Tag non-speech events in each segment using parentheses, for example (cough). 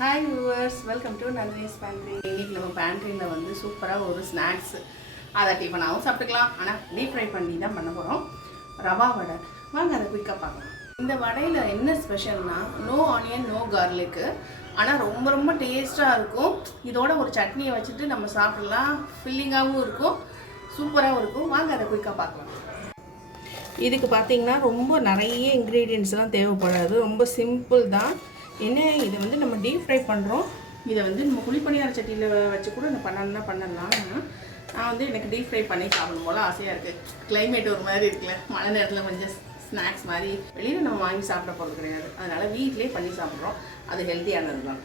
Hi viewers welcome to Nandini's pantry இன்னைக்கு நம்ம பேண்ட்ரியில் வந்து சூப்பராக ஒரு ஸ்நாக்ஸ் அதை டிஃபனாகவும் சாப்பிட்டுக்கலாம். ஆனால் டீப் ஃப்ரை பண்ணி தான் பண்ண போகிறோம் ரவா வடை. வாங்க அதை குயிக்காக பார்க்கலாம். இந்த வடையில் என்ன ஸ்பெஷல்னா நோ ஆனியன் நோ கார்லிக்கு ஆனால் ரொம்ப ரொம்ப டேஸ்ட்டாக இருக்கும். இதோட ஒரு சட்னியை வச்சுட்டு நம்ம சாப்பிடலாம். ஃபில்லிங்காகவும் இருக்கும். சூப்பராகவும் இருக்கும். வாங்க அதை குயிக்காக பார்க்கலாம். இதுக்கு பார்த்தீங்கன்னா ரொம்ப நிறைய இன்க்ரீடியன்ஸ்லாம் தேவைப்படாது. ரொம்ப சிம்பிள் தான். என்ன இதை வந்து நம்ம டீப் ஃப்ரை பண்ணுறோம் இதை வந்து நம்ம குழிப்பணியார சட்டியில் வச்சு கூட இந்த பண்ணணும்னா பண்ணலாம். நான் வந்து எனக்கு டீப் ஃப்ரை பண்ணி சாப்பிடும் போல ஆசையாக இருக்குது கிளைமேட் ஒரு மாதிரி இருக்குல்ல. மழை நேரத்தில் கொஞ்சம் ஸ்நாக்ஸ் மாதிரி. வெளியில் நம்ம வாங்கி சாப்பிட போகிறது கிடையாது. அதனால் வீட்டிலே பண்ணி சாப்பிட்றோம். அது ஹெல்த்தியானது தான்.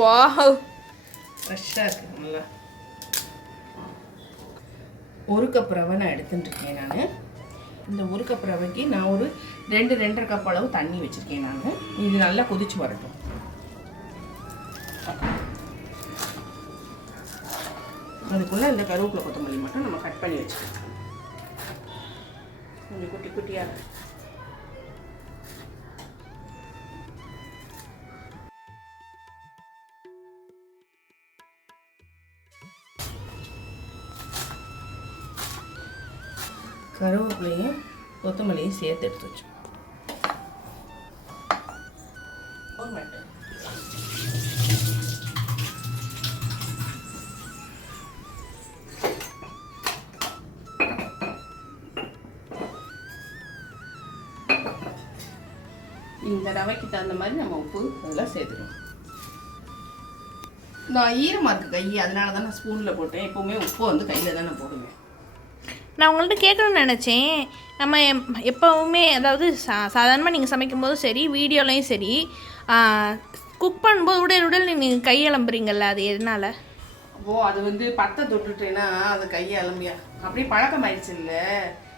வாவ் ஃப்ரெஷ்ஷாக இருக்குது நல்லா. ஒரு கப் ரவை நான் எடுத்துட்டு இருக்கேன் நான். இந்த ஒரு கப் ரவைக்கு நான் ஒரு ரெண்டு ரெண்டரை கப் அளவு தண்ணி வச்சுருக்கேன் நான். இது நல்லா கொதிச்சு வரட்டும். அதுக்குள்ளே இந்த கருவேப்பிலை கொத்தமல்லி மட்டும் நம்ம கட் பண்ணி வச்சுக்கலாம். கொஞ்சம் குட்டி குட்டியாக கருவேப்பிலையும் கொத்தமல்லியும் சேர்த்து எடுத்து வச்சு இந்த ரவைக்கு தகுந்த மாதிரி நம்ம உப்பு அதெல்லாம் சேர்த்துக்கணும். நான் ஈரமாக இருக்குது கை அதனால தான் நான் ஸ்பூனில் போட்டேன். எப்போவுமே உப்பு வந்து கையில் தான் நான் போடுவேன். நான் உங்கள்கிட்ட கேட்கணும்னு நினச்சேன். நம்ம எப்போவுமே அதாவது சா சாதாரணமாக நீங்கள் சமைக்கும்போதும் சரி வீடியோலையும் சரி குக் பண்ணும்போது உடல் உடல் நீங்கள் கையளம்புறீங்கல்ல அது எதனால்? ஓ அது வந்து பத்தை தொட்டுட்டேன்னா அது கையை அலம்பியா? அப்படியே பழக்கம் ஆயிடுச்சு இல்லை?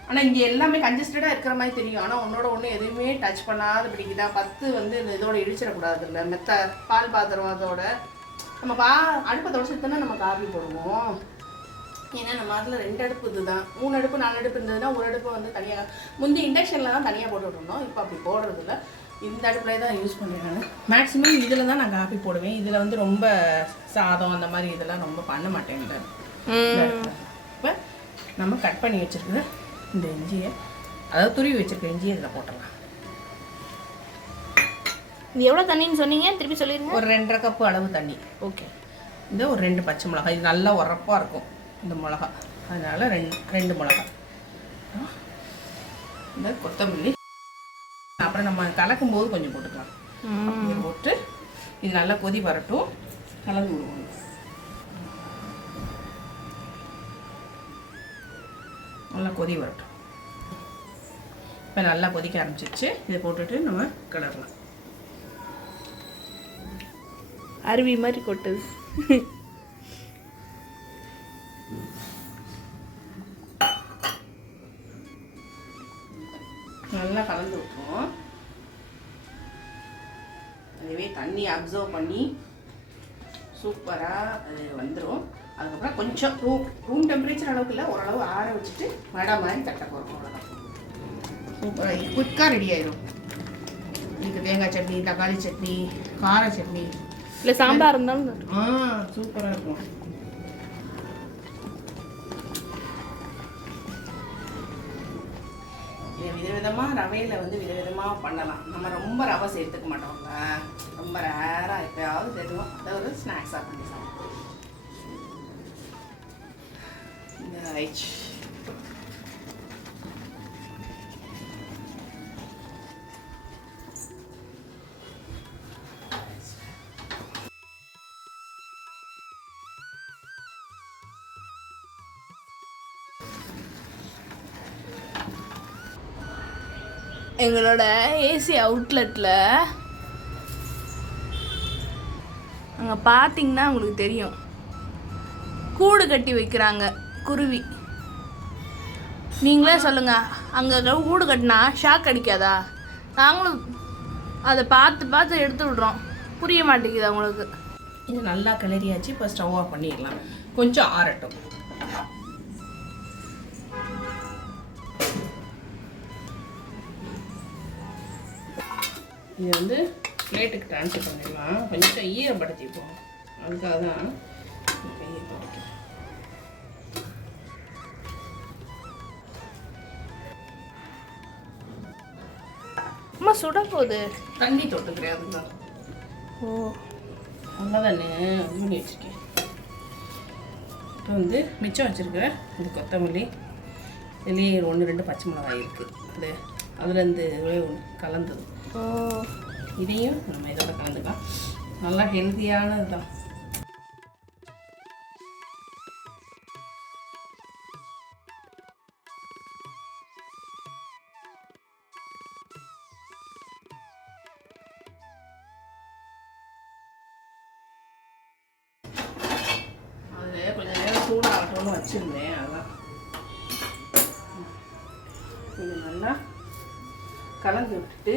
ஆனால் இங்கே எல்லாமே கன்ஜஸ்டடாக இருக்கிற மாதிரி தெரியும். ஆனால் உன்னோட ஒன்று எதுவுமே டச் பண்ணாத பிடிக்குதா. பத்து வந்து இந்த இதோட இடிச்சிடக்கூடாது இல்லை. மெத்த பால் பாத்திரம் அதோட நம்ம பா அடுப்பை தொடச்சிட்டுனா நம்ம காபி போடுவோம். ஏன்னா நம்ம அதில் ரெண்டு அடுப்பு இதுதான். மூணு அடுப்பு நாலு அடுப்பு இருந்ததுன்னா ஒரு அடுப்பு வந்து தனியாக முந்தி இண்டக்ஷனில் தான் தனியாக போட்டுட்டு இருந்தோம். இப்போ அப்படி போடுறது இல்ல இந்த அடுப்புலேயே தான் யூஸ் பண்ணுவேன் மேக்ஸிமம் இதில் தான் நான் காபி போடுவேன். இதில் வந்து ரொம்ப சாதம் அந்த மாதிரி இதெல்லாம் ரொம்ப பண்ண மாட்டேன் இப்போ நம்ம கட் பண்ணி வச்சிருக்கிற இந்த இஞ்சியை அதாவது துருவி வச்சிருக்க இஞ்சியை இதில் போட்டுடலாம். இது எவ்வளோ தண்ணின்னு சொன்னீங்க? திருப்பி சொல்லிடுங்க ஒரு ரெண்டரை கப்பு அளவு தண்ணி. ஓகே இந்த ஒரு ரெண்டு பச்சை மிளகாய். இது நல்லா உரப்பாக இருக்கும். இந்த மிளகா. அதனால ரெண்டு ரெண்டு மிளகா. இந்த கொத்தமல்லி. அப்புறம் நம்ம கலக்கும் போது கொஞ்சம் போட்டுக்கலாம். போட்டு இது நல்லா கொதி வரட்டும். கலந்து விடுவோம். நல்லா கொதி வரட்டும். இப்போ நல்லா கொதிக்க ஆரம்பிச்சிருச்சு. இதை போட்டுட்டு நம்ம கிளறலாம். அருவி மாதிரி கொட்டுது. அதுவே தண்ணி அப்சர்வ் பண்ணி சூப்பராக அது வந்துடும் அதுக்கப்புறம் கொஞ்சம் ரூம் ரூம் டெம்பரேச்சர் அளவுக்கு இல்லை ஓரளவு ஆற வச்சுட்டு வடை மாதிரி தட்ட போகிறோம் அவ்வளோதான் சூப்பராக குயிக்காக ரெடி ஆயிடும் இதுக்கு தேங்காய் சட்னி தக்காளி சட்னி கார சட்னி. இல்லை சாம்பார் இருந்தாலும் ஆ சூப்பராக இருக்கும். விதவிதமாக ரவையில் வந்து விதவிதமாக பண்ணலாம். நம்ம ரொம்ப ரவை சேர்த்துக்க மாட்டோம்ல. ரொம்ப ரேராக எப்பயாவது சேர்த்துவோம் அதை ஒரு ஸ்நாக்ஸாக பண்ணி சாப்பிடுவோம் இந்த ரைட் எங்களோட ஏசி அவுட்லெட்டில் அங்கே பார்த்தீங்கன்னா உங்களுக்கு தெரியும். கூடு கட்டி வைக்கிறாங்க குருவி. நீங்களே சொல்லுங்கள் அங்கே கூடு கட்டினா ஷாக் அடிக்காதா? நாங்களும் அதை பார்த்து பார்த்து எடுத்து விட்றோம். புரிய மாட்டேங்குது அவங்களுக்கு. இது நல்லா கிளறியாச்சு இப்போ ஸ்டவ் ஆஃப் பண்ணிடலாம். கொஞ்சம் ஆறட்டும். இது வந்து பிளேட்டுக்கு ட்ரான்ஸ்ஃபர் பண்ணிடலாம். கொஞ்சம் ஈரப்படுத்திப்போம். அதுக்காக தான் துடைக்கிறேன். அம்மா சுட போகுது தண்ணி தொட்டுக்கிறேன் அதுதான். ஓ. அவ்வளோதானே மூடி வச்சுருக்கேன். இப்போ வந்து மிச்சம் வச்சுருக்கிறேன் இது கொத்தமல்லி இதுலேயே ஒன்று ரெண்டு பச்சை மிளகாய் இருக்குது அது அதுலேருந்து கலந்தது. ஓ. இதையும் நம்ம இதோட கலந்துக்கலாம். நல்லா ஹெல்த்தியானது தான் அதில் சூடாகட்டும்னு வச்சுருந்தேன் அதான். இது நல்லா கலந்து விட்டுட்டு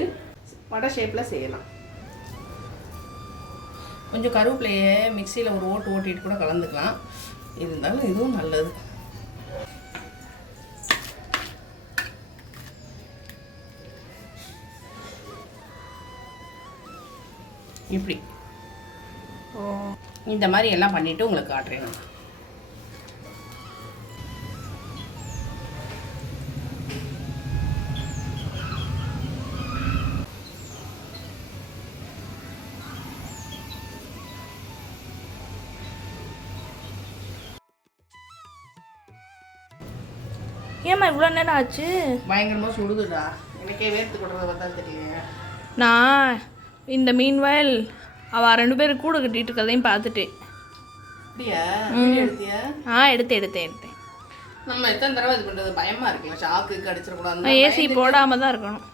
வடை ஷேப்பில் செய்யலாம். கொஞ்சம் கருவேப்பிலையை மிக்சியில் ஒரு ஓட்டு ஓட்டிட்டு கூட கலந்துக்கலாம். இருந்தாலும் இதுவும் நல்லது. இப்படி. இந்த மாதிரி எல்லாம் பண்ணிவிட்டு உங்களுக்கு காட்டுறேன் ஏம்மா இவ்வளோ நேரம் ஆச்சு? பயங்கரமாக சுடுதுடா. எனக்கே வேர்த்து கொட்டுறத பார்த்தா தெரியல நான் இந்த மீன்வயல் அவள் ரெண்டு பேரும் கூட கட்டிட்டு இருக்கதையும் பார்த்துட்டேன். ஆ எடுத்தேன் எடுத்தேன் எடுத்தேன். நம்ம எத்தனை தடவை இது பண்ணுறது பயமாக இருக்குல்ல. ஷாக்கு நான் அடிச்சிடக்கூடாது ஏசி போடாமல் தான் இருக்கணும்.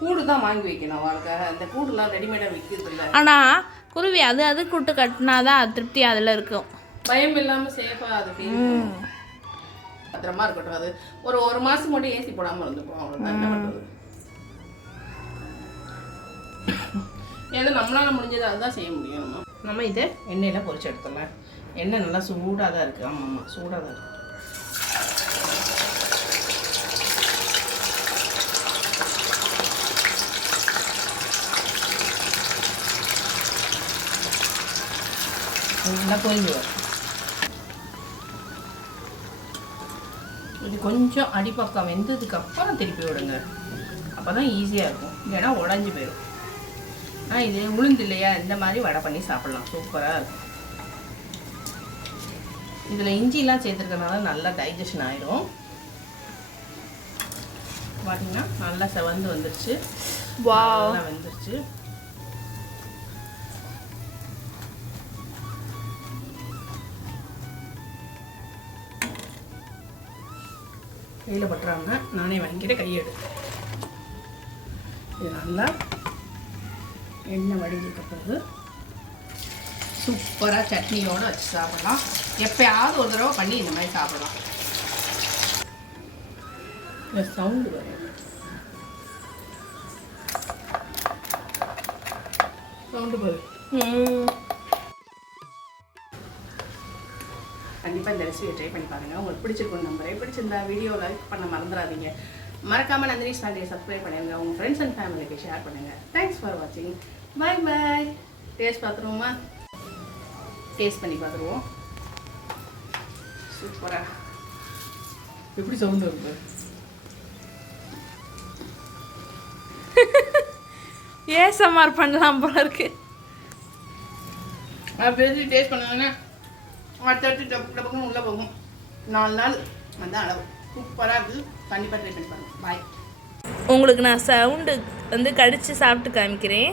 கூடு தான் வாங்கி வைக்கணும் வாழ்க்கை அந்த கூடுலாம் ரெடிமேடாக விற்கிறது இல்லை ஆனால் குருவி அது அது கூட்டு கட்டினா தான் திருப்தி அதில் இருக்கும். பயம் இல்லாமல் சேஃபாக அது. பத்திரமா இருக்கட்டும். அது ஒரு ஒரு மாதம் மட்டும் ஏசி போடாமல் இருந்துப்போம் அவ்வளோதான் என்ன பண்ணுறது ஏதோ நம்மளால முடிஞ்சது அதுதான் செய்ய முடியும் நம்ம. நம்ம இதை எண்ணெயில் பொரிச்சு எடுத்துடலாம். எண்ணெய் நல்லா சூடாக தான் இருக்குது ஆமாம் ஆமாம் சூடாக தான் இருக்குது நல்லா பொரிஞ்சு வரும் இது கொஞ்சம் அடிப்பக்கம் வெந்ததுக்கு அப்புறம் திருப்பி விடுங்க. அப்போ தான் ஈஸியாக இருக்கும். இல்லைன்னா உடஞ்சி போயிடும். ஆ இது உளுந்து இல்லையா? இந்த மாதிரி வடை பண்ணி சாப்பிட்லாம். சூப்பராக இருக்கும். இதில் இஞ்சிலாம் சேர்த்துருக்கனால நல்லா டைஜஷன் ஆயிடும் பார்த்தீங்கன்னா நல்லா செவந்து வந்துருச்சு. வெந்துருச்சு. கையில் பட்டுறாங்க. நானே வாங்கிட்டு கையெடுத்தேன் இது நல்லா எண்ணெய் வடிஞ்சதுக்கு சூப்பராக சட்னியோடு வச்சு சாப்பிடலாம். எப்போயாவது ஒரு தடவை பண்ணி இந்த மாதிரி சாப்பிடலாம். இந்த சவுண்டு வரும் சவுண்டு போகுது கண்டிப்பாக இந்த ரெசிபியை ட்ரை பண்ணி பாருங்கள் உங்களுக்கு பிடிச்சிருக்கும் நம்பரை பிடிச்சிருந்தா வீடியோ லைக் பண்ண மறந்துடாதீங்க. மறக்காமல் நந்தினி சாண்டியை சப்ஸ்கிரைப் பண்ணுங்க. உங்கள் ஃப்ரெண்ட்ஸ் அண்ட் ஃபேமிலிக்கு ஷேர் பண்ணுங்கள் தேங்க்ஸ் ஃபார் வாட்சிங் பை பாய் டேஸ்ட் பார்த்துருவோமா? டேஸ்ட் பண்ணி பார்த்துருவோம். சூப்பராக எப்படி சவுண்டு வருது? (laughs) ஏசமார் பண்ணலாம் போல இருக்கு. நான் பேசி டேஸ்ட் பண்ணாங்கன்னா அடுத்தடுத்து டப்பு டப்புக்குன்னு உள்ளே போகும். நாலு நாள் அந்த அளவு. சூப்பராக இருக்குது கண்டிப்பாக ட்ரை பண்ணி பாருங்கள் பாய் உங்களுக்கு நான் சவுண்டு வந்து கடித்து சாப்பிட்டு காமிக்கிறேன்.